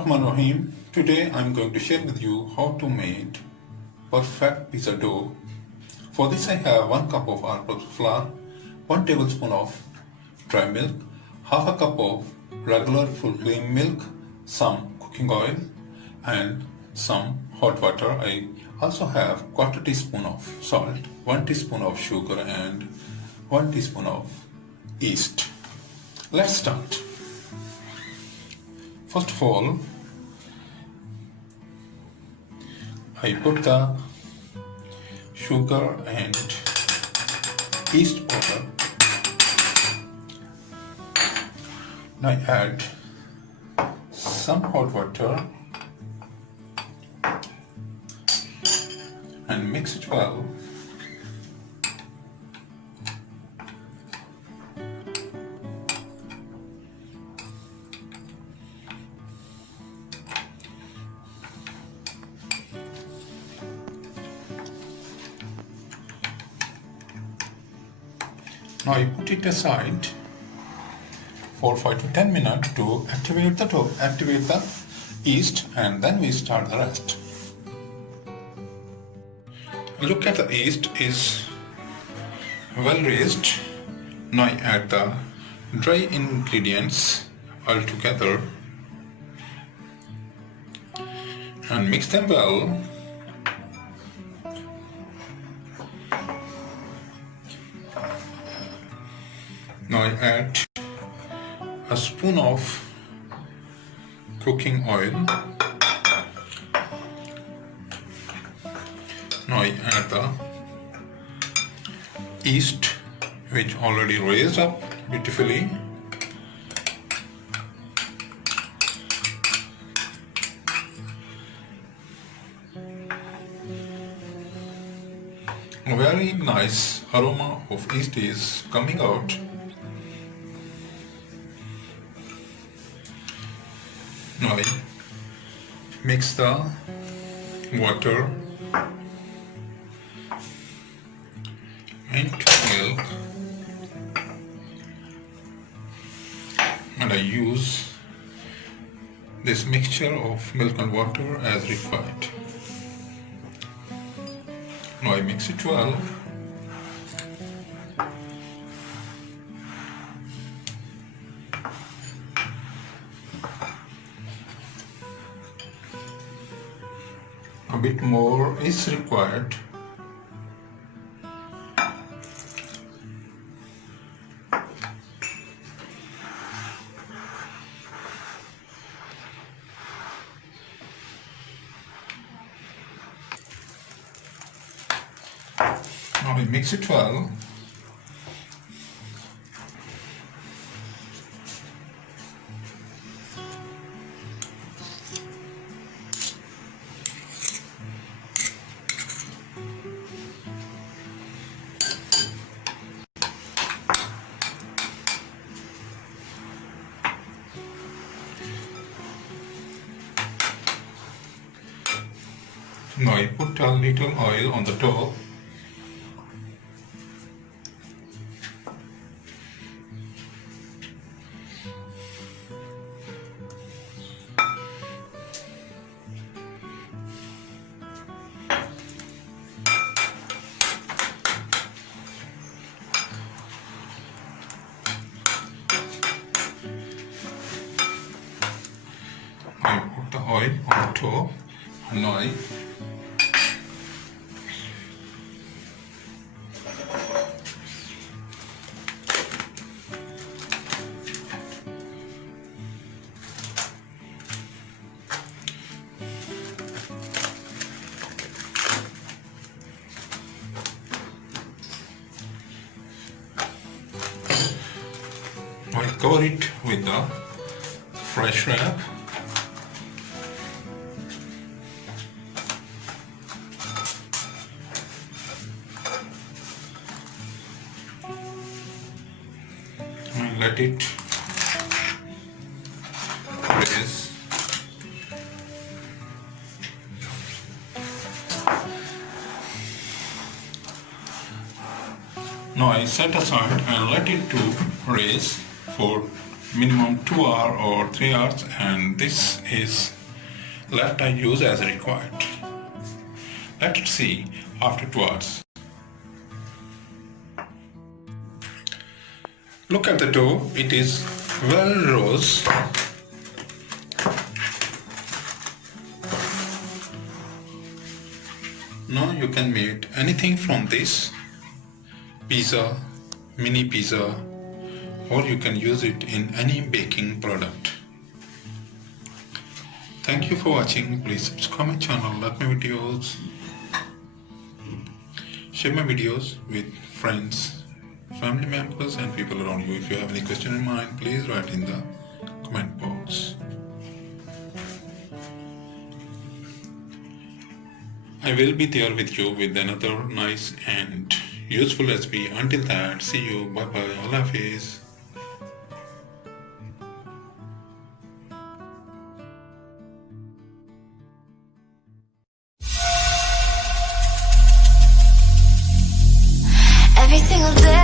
Bismillahirrahmanirrahim. Today I'm going to share with you how to make perfect pizza dough. For this I have 1 cup of all-purpose flour, 1 tablespoon of dry milk, half a cup of regular full cream milk, some cooking oil and some hot water. I also have 1/4 teaspoon of salt, 1 teaspoon of sugar and 1 teaspoon of yeast. Let's start. First of all, I put the sugar and yeast powder. Now I add some hot water and mix it well. Now I put it aside for 5 to 10 minutes to activate the yeast, and then we start the rest. Look at the yeast is well raised. Now I add the dry ingredients all together and mix them well. Now I add a spoon of cooking oil. Now I add the yeast, which already raised up beautifully. A very nice aroma of yeast is coming out. Now I mix the water and milk, and I use this mixture of milk and water as required. Now I mix it well. A bit more is required. Now we mix it well. Now I put a little oil on the top. I put the oil on top. Now I cover it with the fresh wrap. And let it raise. Now I set aside and let it to raise for minimum 2 hours or 3 hours, and this is left I use as required. Let's see after 2 hours. Look at the dough, it is well rose. Now you can make anything from this: pizza, mini pizza, or you can use it in any baking product. Thank you for watching. Please subscribe my channel, like my videos, share my videos with friends, family members and people around you. If you have any question in mind, please write in the comment box. I will be there with you with another nice and useful recipe. Until that, see you. Bye bye. Allah Hafiz. Every single day